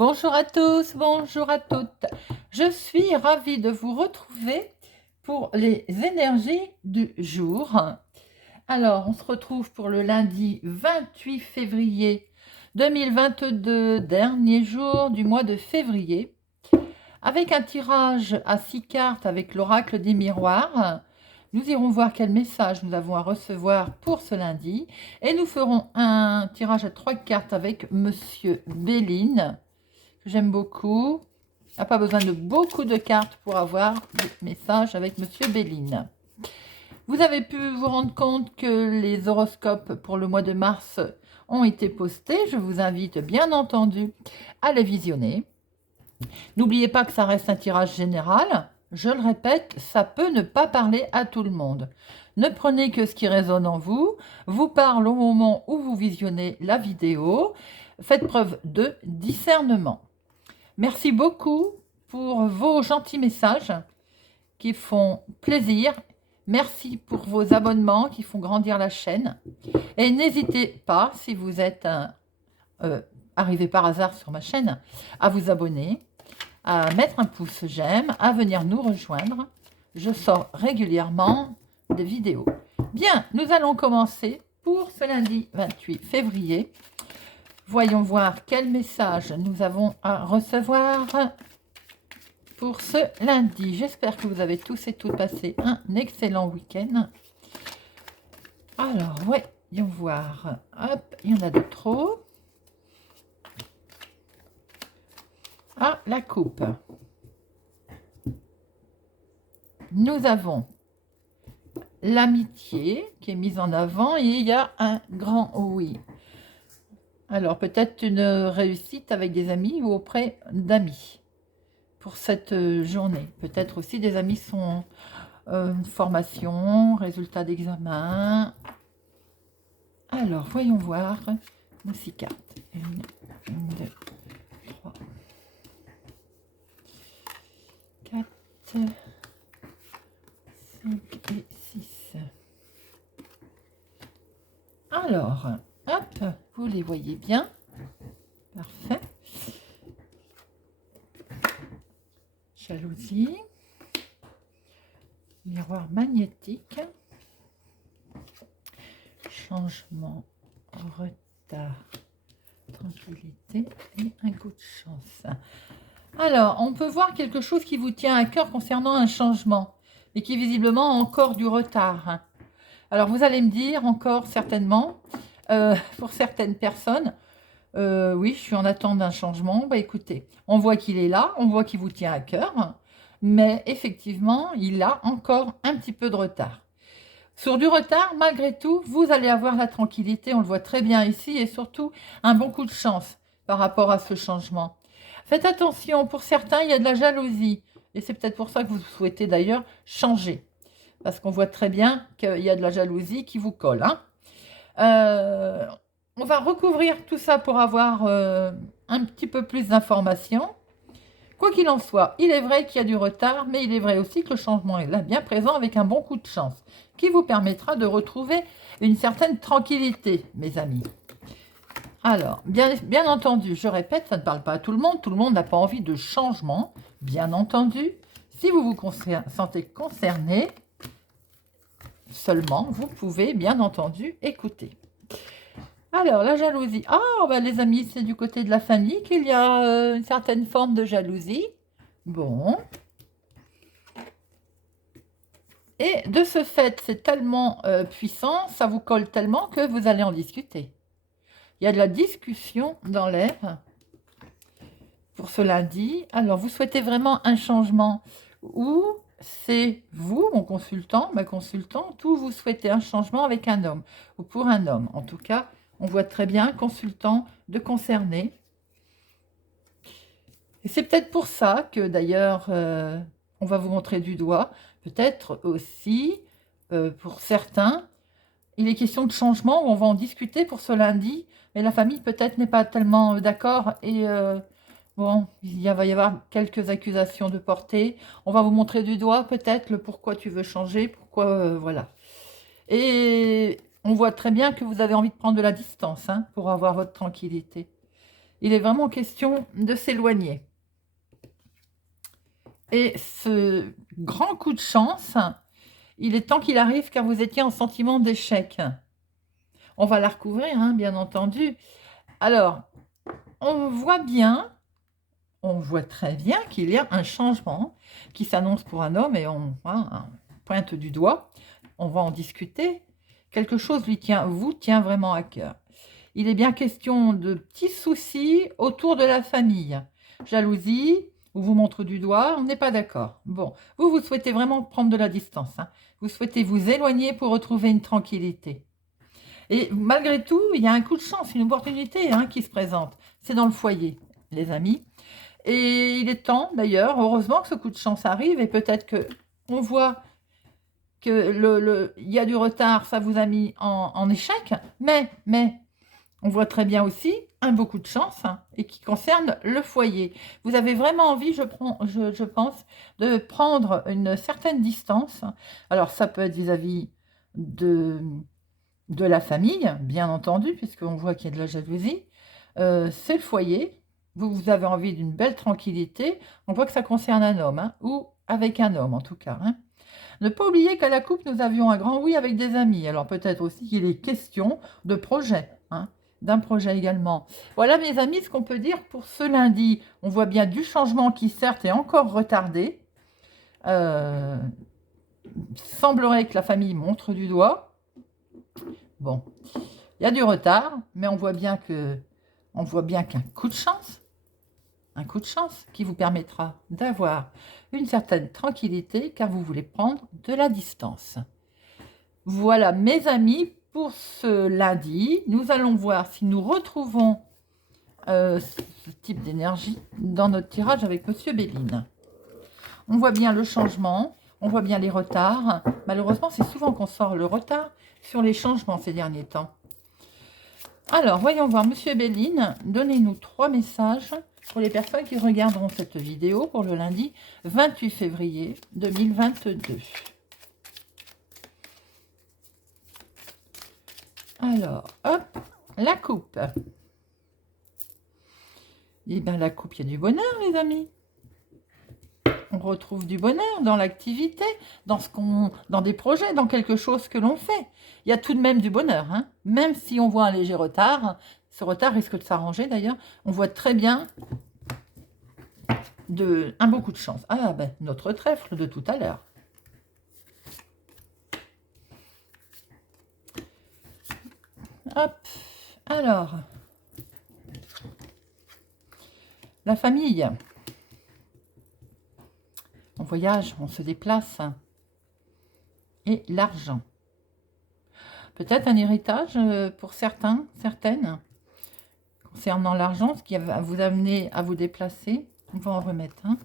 Bonjour à tous, bonjour à toutes. Je suis ravie de vous retrouver pour les énergies du jour. Alors, on se retrouve pour le lundi 28 février 2022, dernier jour du mois de février, avec un tirage à 6 cartes avec l'oracle des miroirs. Nous irons voir quel message nous avons à recevoir pour ce lundi et nous ferons un tirage à 3 cartes avec Monsieur Béline, que j'aime beaucoup. Il n'y a pas besoin de beaucoup de cartes pour avoir des messages avec Monsieur Béline. Vous avez pu vous rendre compte que les horoscopes pour le mois de mars ont été postés. Je vous invite bien entendu à les visionner. N'oubliez pas que ça reste un tirage général. Je le répète, ça peut ne pas parler à tout le monde. Ne prenez que ce qui résonne en vous. Vous parle au moment où vous visionnez la vidéo. Faites preuve de discernement. Merci beaucoup pour vos gentils messages qui font plaisir. Merci pour vos abonnements qui font grandir la chaîne. Et n'hésitez pas, si vous êtes arrivé par hasard sur ma chaîne, à vous abonner, à mettre un pouce j'aime, à venir nous rejoindre. Je sors régulièrement des vidéos. Bien, nous allons commencer pour ce lundi 28 février. Voyons voir quel message nous avons à recevoir pour ce lundi. J'espère que vous avez tous et toutes passé un excellent week-end. Alors, voyons voir. Hop, il y en a de trop. Ah, la coupe. Nous avons l'amitié qui est mise en avant et il y a un grand oui. Alors, peut-être une réussite avec des amis ou auprès d'amis pour cette journée. Peut-être aussi des amis sont formation, résultat d'examen. Alors, voyons voir nos 6 cartes. 1, 2, 3, 4, 5 et 6. Alors, hop, vous les voyez bien. Parfait. Jalousie. Miroir magnétique. Changement, retard, tranquillité et un coup de chance. Alors, on peut voir quelque chose qui vous tient à cœur concernant un changement et qui visiblement a encore du retard. Alors, vous allez me dire encore certainement, pour certaines personnes, oui, je suis en attente d'un changement. Bah écoutez, on voit qu'il est là, on voit qu'il vous tient à cœur, mais effectivement, il a encore un petit peu de retard. Sur du retard, malgré tout, vous allez avoir la tranquillité, on le voit très bien ici, et surtout un bon coup de chance par rapport à ce changement. Faites attention, pour certains, il y a de la jalousie, et c'est peut-être pour ça que vous souhaitez d'ailleurs changer, parce qu'on voit très bien qu'il y a de la jalousie qui vous colle. On va recouvrir tout ça pour avoir un petit peu plus d'informations. Quoi qu'il en soit, il est vrai qu'il y a du retard, mais il est vrai aussi que le changement est là, bien présent, avec un bon coup de chance, qui vous permettra de retrouver une certaine tranquillité, mes amis. Alors, bien entendu, je répète, ça ne parle pas à tout le monde n'a pas envie de changement, bien entendu. Si vous vous sentez concerné, seulement, vous pouvez, bien entendu, écouter. Alors, la jalousie. Ah, ben, les amis, c'est du côté de la famille qu'il y a une certaine forme de jalousie. Bon. Et de ce fait, c'est tellement puissant, ça vous colle tellement que vous allez en discuter. Il y a de la discussion dans l'air pour ce lundi. Alors, vous souhaitez vraiment un changement ou c'est vous, mon consultant, ma consultante, ou vous souhaitez un changement avec un homme ou pour un homme. En tout cas, on voit très bien consultant de concerné. Et c'est peut-être pour ça que d'ailleurs, on va vous montrer du doigt. Peut-être aussi, pour certains, il est question de changement, on va en discuter pour ce lundi, mais la famille peut-être n'est pas tellement d'accord et bon, va y avoir quelques accusations de portée. On va vous montrer du doigt peut-être le pourquoi tu veux changer, pourquoi, voilà. Et on voit très bien que vous avez envie de prendre de la distance pour avoir votre tranquillité. Il est vraiment question de s'éloigner. Et ce grand coup de chance, il est temps qu'il arrive car vous étiez en sentiment d'échec. On va la recouvrir, hein, bien entendu. Alors, on voit très bien qu'il y a un changement qui s'annonce pour un homme et on pointe du doigt. On va en discuter. Quelque chose vous tient vraiment à cœur. Il est bien question de petits soucis autour de la famille. Jalousie, on vous montre du doigt, on n'est pas d'accord. Bon, vous souhaitez vraiment prendre de la distance. Hein. Vous souhaitez vous éloigner pour retrouver une tranquillité. Et malgré tout, il y a un coup de chance, une opportunité qui se présente. C'est dans le foyer, les amis. Et il est temps, d'ailleurs, heureusement que ce coup de chance arrive et peut-être qu'on voit que il y a du retard, ça vous a mis en échec, mais on voit très bien aussi un beau coup de chance et qui concerne le foyer. Vous avez vraiment envie, je pense, de prendre une certaine distance. Alors, ça peut être vis-à-vis de la famille, bien entendu, puisqu'on voit qu'il y a de la jalousie. C'est le foyer. Vous avez envie d'une belle tranquillité. On voit que ça concerne un homme, ou avec un homme en tout cas. Ne pas oublier qu'à la coupe, nous avions un grand oui avec des amis. Alors peut-être aussi qu'il est question de projet, d'un projet également. Voilà mes amis, ce qu'on peut dire pour ce lundi. On voit bien du changement qui certes est encore retardé. Semblerait que la famille montre du doigt. Bon, il y a du retard, mais on voit bien qu'un coup de chance, qui vous permettra d'avoir une certaine tranquillité car vous voulez prendre de la distance. Voilà mes amis pour ce lundi. Nous allons voir si nous retrouvons ce type d'énergie dans notre tirage avec Monsieur Béline. On voit bien le changement, on voit bien les retards. Malheureusement, c'est souvent qu'on sort le retard sur les changements ces derniers temps. Alors, voyons voir, Monsieur Béline, donnez-nous 3 messages pour les personnes qui regarderont cette vidéo pour le lundi 28 février 2022. Alors, hop, la coupe. Eh bien, la coupe, il y a du bonheur, les amis. On retrouve du bonheur dans l'activité, dans des projets, dans quelque chose que l'on fait. Il y a tout de même du bonheur, même si on voit un léger retard. Ce retard risque de s'arranger d'ailleurs. On voit très bien un beau coup de chance. Ah ben, notre trèfle de tout à l'heure. Hop, alors, la famille. On voyage, on se déplace. Et l'argent. Peut-être un héritage pour certaines, concernant l'argent, ce qui va vous amener à vous déplacer. On va en remettre un.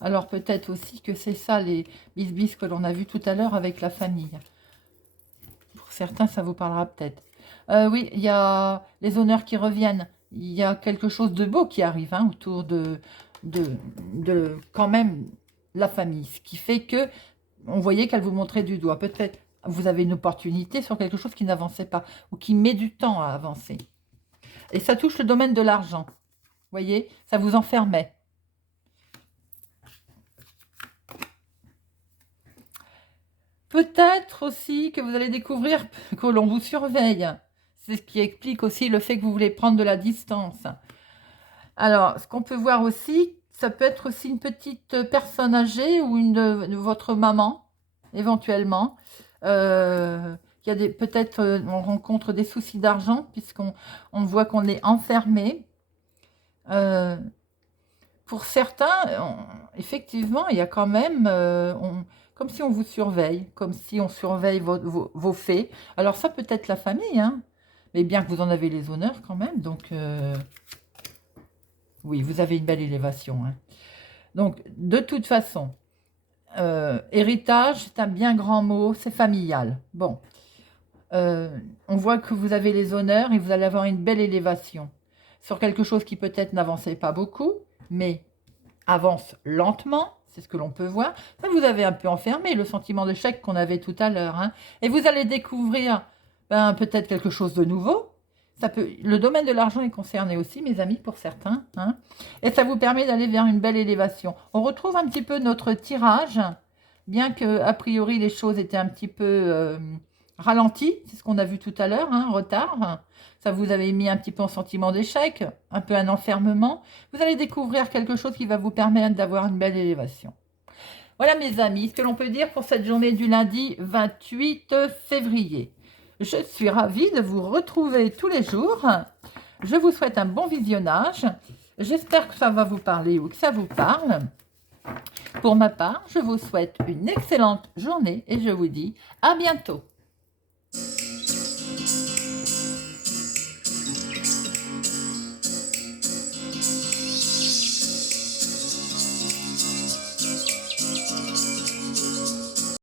Alors peut-être aussi que c'est ça les bisbis que l'on a vu tout à l'heure avec la famille. Pour certains, ça vous parlera peut-être. Oui, il y a les honneurs qui reviennent. Il y a quelque chose de beau qui arrive autour de quand même la famille. Ce qui fait que on voyait qu'elle vous montrait du doigt. Peut-être vous avez une opportunité sur quelque chose qui n'avançait pas ou qui met du temps à avancer. Et ça touche le domaine de l'argent. Vous voyez, ça vous enfermait. Peut-être aussi que vous allez découvrir que l'on vous surveille. C'est ce qui explique aussi le fait que vous voulez prendre de la distance. Alors, ce qu'on peut voir aussi, ça peut être aussi une petite personne âgée ou de votre maman, éventuellement. Il y a peut-être, on rencontre des soucis d'argent puisqu'on voit qu'on est enfermé. Pour certains, effectivement, il y a quand même, comme si on vous surveille, comme si on surveille vos faits. Alors ça peut être la famille, mais bien que vous en avez les honneurs quand même, donc oui, vous avez une belle élévation. Donc, de toute façon, héritage, c'est un bien grand mot, c'est familial. Bon, on voit que vous avez les honneurs et vous allez avoir une belle élévation sur quelque chose qui peut-être n'avançait pas beaucoup, mais avance lentement, c'est ce que l'on peut voir. Ça, vous avez un peu enfermé le sentiment d'échec qu'on avait tout à l'heure. Et vous allez découvrir peut-être quelque chose de nouveau. Le domaine de l'argent est concerné aussi, mes amis, pour certains. Hein. Et ça vous permet d'aller vers une belle élévation. On retrouve un petit peu notre tirage, bien que a priori les choses étaient un petit peu ralenties. C'est ce qu'on a vu tout à l'heure, hein, retard. Ça vous avait mis un petit peu en sentiment d'échec, un peu un enfermement. Vous allez découvrir quelque chose qui va vous permettre d'avoir une belle élévation. Voilà mes amis, ce que l'on peut dire pour cette journée du lundi 28 février. Je suis ravie de vous retrouver tous les jours. Je vous souhaite un bon visionnage. J'espère que ça va vous parler ou que ça vous parle. Pour ma part, je vous souhaite une excellente journée et je vous dis à bientôt.